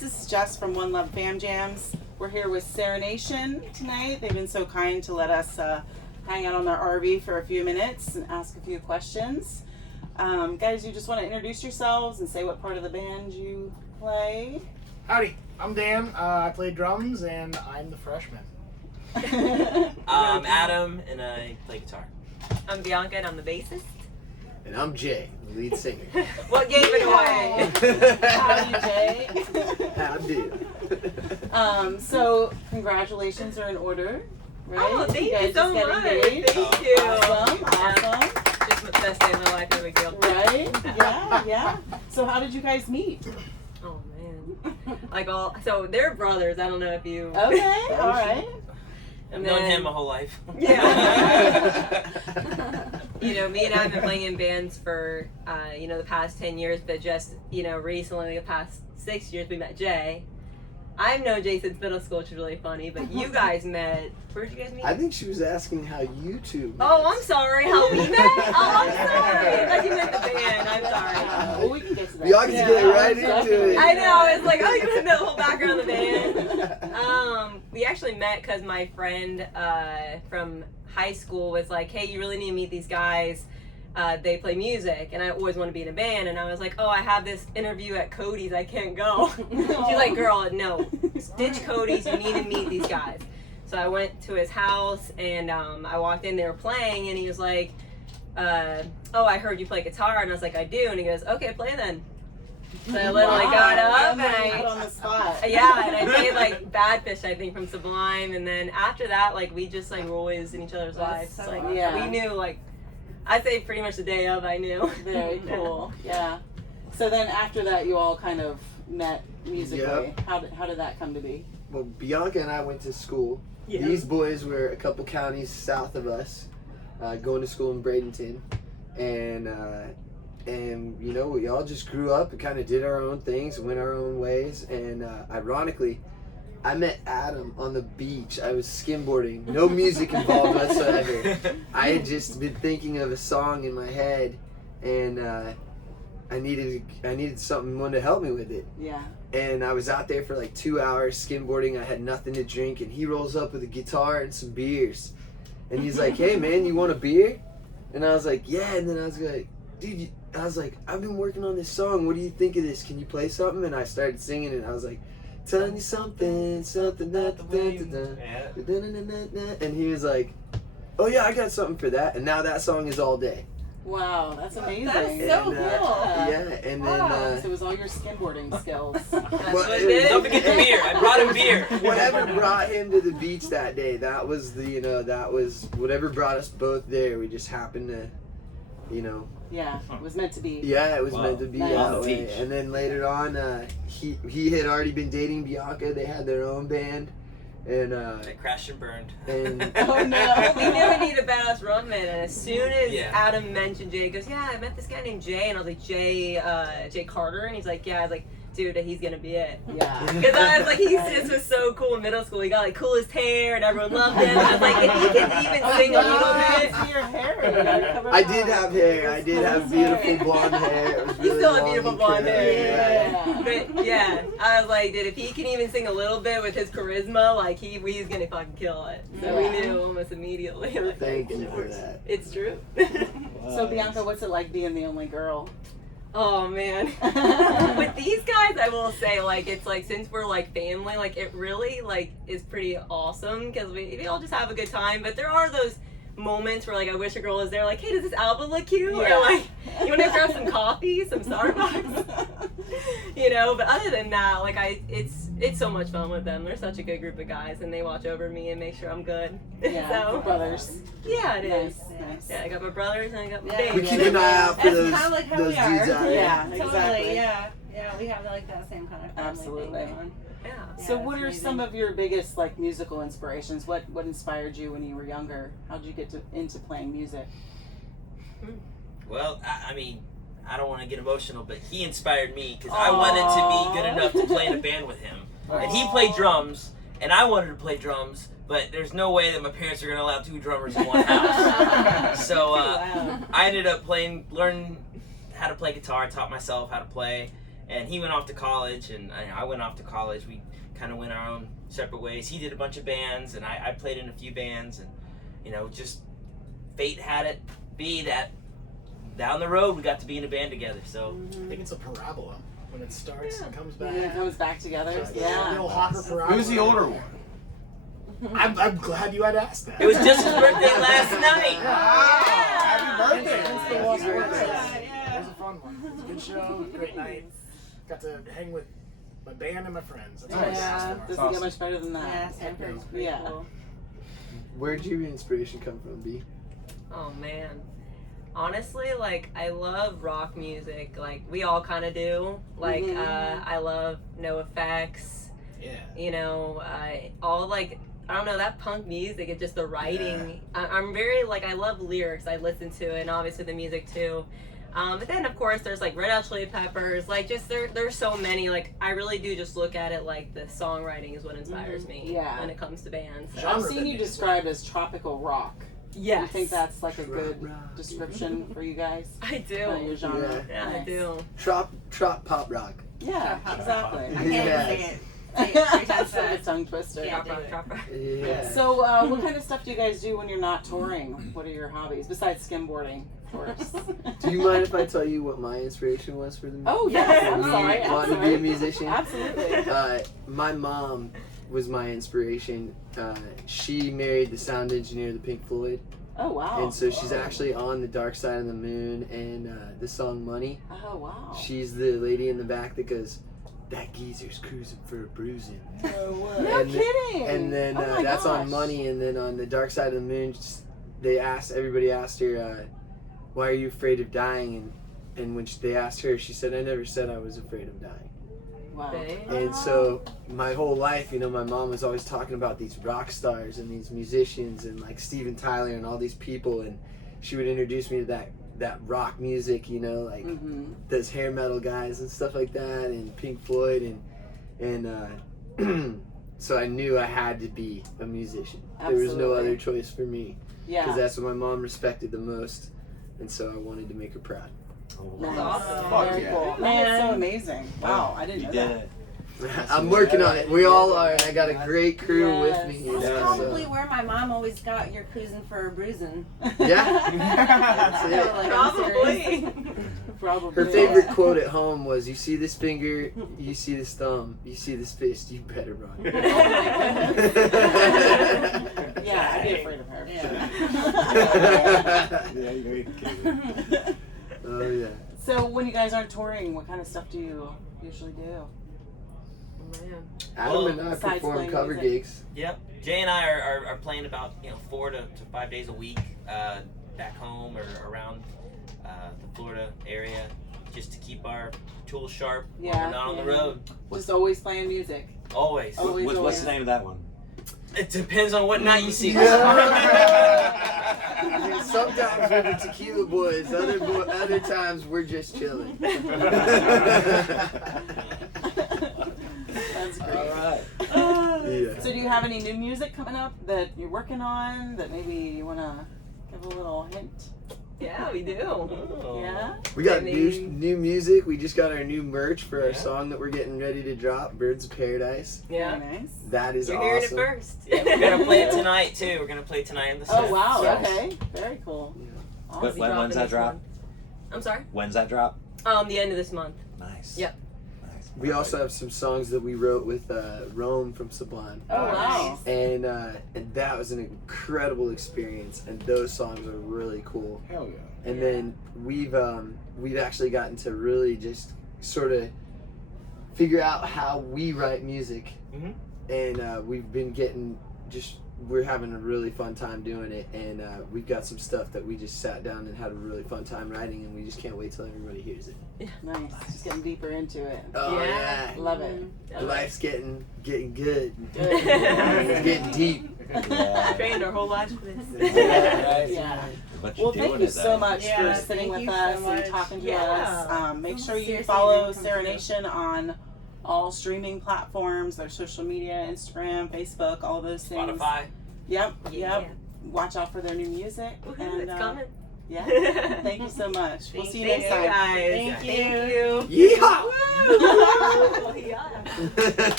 This is Jess from One Love Fam Jams. We're here with Seranation tonight. They've been so kind to let us hang out on their RV for a few minutes and ask a few questions. Guys, you just want to introduce yourselves and say what part of the band you play? Howdy, I'm Dan. I play drums and I'm the freshman. I'm Adam and I play guitar. I'm Bianca and I'm the bassist. And I'm Jay, the lead singer. What gave it away? Howdy, Jay. How do? So congratulations are in order, right? Oh, thank guys you so just much. getting engaged. Thank you. Awesome. Just the best day of my life, no big deal. Right? Yeah. So how did you guys meet? Oh man. So they're brothers. I don't know if you. Okay, all right. I've known him my whole life. Yeah. Me and I have been playing in bands for, the past 10 years, but just, recently, the past 6 years, we met Jay. I've known Jay since middle school, which is really funny, but you guys met, where'd you guys meet? I think she was asking how you two met. Oh, I'm sorry, how we met? Oh, I'm sorry. I thought you meant the band, I'm sorry. Well, we can get to that. We all get right into it. I know, it's like, oh, you want to know the whole background of the band? We actually met because my friend from high school was like, hey, you really need to meet these guys. They play music, and I always want to be in a band. And I was like, oh, I have this interview at Cody's, I can't go. She's like, girl, no, ditch Cody's, you need to meet these guys. So I went to his house, and I walked in, they were playing, and he was like, oh, I heard you play guitar, and I was like, I do, and he goes, okay, play then. So I literally got up, and I on the spot. Yeah, and I played like Bad Fish, I think, from Sublime, and then after that, like, we just like were always in each other's lives. so Like, awesome. we knew, like, I'd say pretty much the day of, I knew. Very cool. Yeah. So then after that, you all kind of met musically. Yep. How did that come to be? Well, Bianca and I went to school. Yeah. These boys were a couple counties south of us, going to school in Bradenton. And we all just grew up and kind of did our own things, went our own ways. And ironically, I met Adam on the beach. I was skimboarding, no music involved whatsoever. I had just been thinking of a song in my head, and I needed someone to help me with it. Yeah. And I was out there for like 2 hours skimboarding. I had nothing to drink, and he rolls up with a guitar and some beers, and he's like, "Hey man, you want a beer?" And I was like, "Yeah." And then I was like, "Dude," I was like, "I've been working on this song. What do you think of this? Can you play something?" And I started singing, and I was like, "Telling you something, da da da da." And he was like, "Oh yeah, I got something for that." And now that song is All Day. Wow, that's amazing. That's so cool. Yeah, and Wow. then So it was all your skimboarding skills. That's Well, what it is. Don't forget the beer. I brought him beer. whatever brought him to the beach that day, that was whatever brought us both there. We just happened to, Yeah, it was meant to be. yeah, it was Wow. meant to be Nice. that On the way. beach. And then later on, he had already been dating Bianca. They had their own band, and I crashed and burned. Oh no. We knew we needed a badass roadman, and as soon as Yeah. Adam mentioned Jay, he goes, yeah, I met this guy named Jay, and I was like, Jay Carter, and he's like, yeah. I was like, dude, he's gonna be it. Yeah. Because I was like, he just was so cool in middle school. He got like coolest hair, and everyone loved him. And I was like, if he can even sing a little bit. To your hair. I did have hair. I did have beautiful blonde hair. It was You really still have long beautiful and blonde curly, hair. right. But yeah, I was like, dude, if he can even sing a little bit with his charisma, like he's gonna fucking kill it. So we Yeah. knew almost immediately. Like, Thank you for that. It's true. So Bianca, what's it like being the only girl? Oh man. With these guys, I will say, like, it's like, since we're like family, like it really like is pretty awesome because we all just have a good time. But there are those moments where like I wish a girl was there, like, hey, does this album look cute? Yeah. Or like, you want to grab some coffee, some Starbucks? But other than that, like it's so much fun with them. They're such a good group of guys, and they watch over me and make sure I'm good. Yeah, So brothers. yeah, it is. Nice. Yeah, I got my brothers and I got my Yeah. We baby. keep an eye out for That's those kinda like how those we are. dudes out there. Yeah, Totally, exactly. yeah. We have like that same kind of family Absolutely. thing going. Yeah. So Yeah, what it's are amazing. some of your biggest like musical inspirations? What inspired you when you were younger? How did you get into playing music? Well, I mean, I don't want to get emotional, but he inspired me because I wanted to be good enough to play in a band with him. And he played drums, and I wanted to play drums, but there's no way that my parents are going to allow two drummers in one house. So Wow. I ended up learning how to play guitar. I taught myself how to play. And he went off to college, and I went off to college. We kind of went our own separate ways. He did a bunch of bands, and I played in a few bands, and just fate had it be that down the road we got to be in a band together. So I think it's a parabola. When it starts and comes back. And it comes back together. The Yeah. old Hawker parabola. Who's the older one? I'm glad you had asked that. it was just his birthday last night. Happy birthday! It's the Happy Lost birthday. Boys. It was a fun one. It was a good show, great night. Got to hang with my band and my friends. That's all I Yeah, asked for. doesn't get much better than Yeah, that. Sanford's pretty Yeah. cool. Where'd your inspiration come from, B? Oh man. Honestly, like I love rock music. Like we all kind of do. Like I love No Effects. Yeah. All like I don't know, that punk music and just the writing. I'm very like I love lyrics. I listen to it, and obviously the music too. But then of course there's like Red Hot Chili Peppers. Like just there's so many. Like I really do just look at it like the songwriting is what inspires me. Yeah. When it comes to bands. So. I've seen you described as tropical rock. Yes. You think that's like a good rock. description for you guys? I do. Your genre. Yeah, I Nice. do. Trop pop rock. Yeah, exactly. I can't Yes. say it. Say it 3 times That's like a fast. tongue twister. Yeah. Drop rock. Yeah. So, what kind of stuff do you guys do when you're not touring? What are your hobbies besides skimboarding, of course? Do you mind if I tell you what my inspiration was for the music? Oh yes, I'm Me sorry. wanting to be a musician? Absolutely. My mom was my inspiration. She married the sound engineer of the Pink Floyd, Oh wow. and so she's actually on the Dark Side of the Moon and the song Money. Oh wow. She's the lady in the back that goes, "That geezer's cruising for a bruising." No and kidding. And then Oh my that's on gosh. Money, and then on the Dark Side of the Moon, everybody asked her, "Why are you afraid of dying?" And when they asked her, she said, "I never said I was afraid of dying." Wow. And so my whole life, my mom was always talking about these rock stars and these musicians and like Steven Tyler and all these people, and she would introduce me to that rock music, like those hair metal guys and stuff like that, and Pink Floyd, and so I knew I had to be a musician. There was no Absolutely. other choice for me, Yeah. because that's what my mom respected the most, and so I wanted to make her proud. Nice. awesome. Fuck Very yeah. cool. That is so amazing. Wow, I didn't You know did that. it. I'm working on it. We all are, and I got a great crew Yes. with me. That's Yeah, probably where my mom always got your cruising for a bruising. Yeah. That's it. Like, I'm serious. Probably. Probably. Her favorite quote at home was, "You see this finger, you see this thumb, you see this fist, you better run." Yeah, I'd be afraid of her. Yeah, you know, you Oh yeah. So when you guys aren't touring, what kind of stuff do you usually do? Man. Adam and I Besides perform playing cover music. gigs. Yep. Jay and I are playing about 4 to 5 days a week back home or around the Florida area, just to keep our tools sharp when Yeah, we're not on the yeah. road. Just always playing music. Always. Always, What's always. the name of that one? It depends on what night you see us. Sometimes we're the Tequila Boys, other times we're just chilling. That's great. Alright. Yeah. So do you have any new music coming up that you're working on that maybe you want to give a little hint? Yeah, we do. Oh. Yeah? We got Maybe- new music. We just got our new merch for our Yeah. song that we're getting ready to drop, Birds of Paradise. Yeah. Very nice. That is You're hearing it awesome. first. Yeah, we're gonna play it tonight too. We're gonna play it tonight in the set. Oh, wow. So- Okay. Very cool. But Awesome. when's that drop? I'm sorry. When's that drop? The end of this month. Nice. Yep. Nice. We also have some songs that we wrote with Rome from Sublime. Oh, wow. And that was an incredible experience, and those songs are really cool. Hell yeah. And then we've actually gotten to really just sort of figure out how we write music, Mhm. and we've been we're having a really fun time doing it, and we've got some stuff that we just sat down and had a really fun time writing, and we just can't wait till everybody hears it. Nice. Just getting deeper into it. Oh Yeah. yeah, Love it. life's getting good. It's Good. getting deep. Yeah. Trained our whole lives for this. Yeah. But Well, you're thank doing you it, so though. much Yeah, for sitting thank with you so us much. and talking to Yeah. us. Make sure you Seriously, follow they come through. Seranation on all streaming platforms, their social media, Instagram, Facebook, all those things. Spotify. Yep, Yeah. yep. Watch out for their new music. Woohoo, And it's coming. Yeah. Thank you so much. We'll see you Thank next time. guys. Thank you. Thank you. Yeehaw! Woo! Yeah.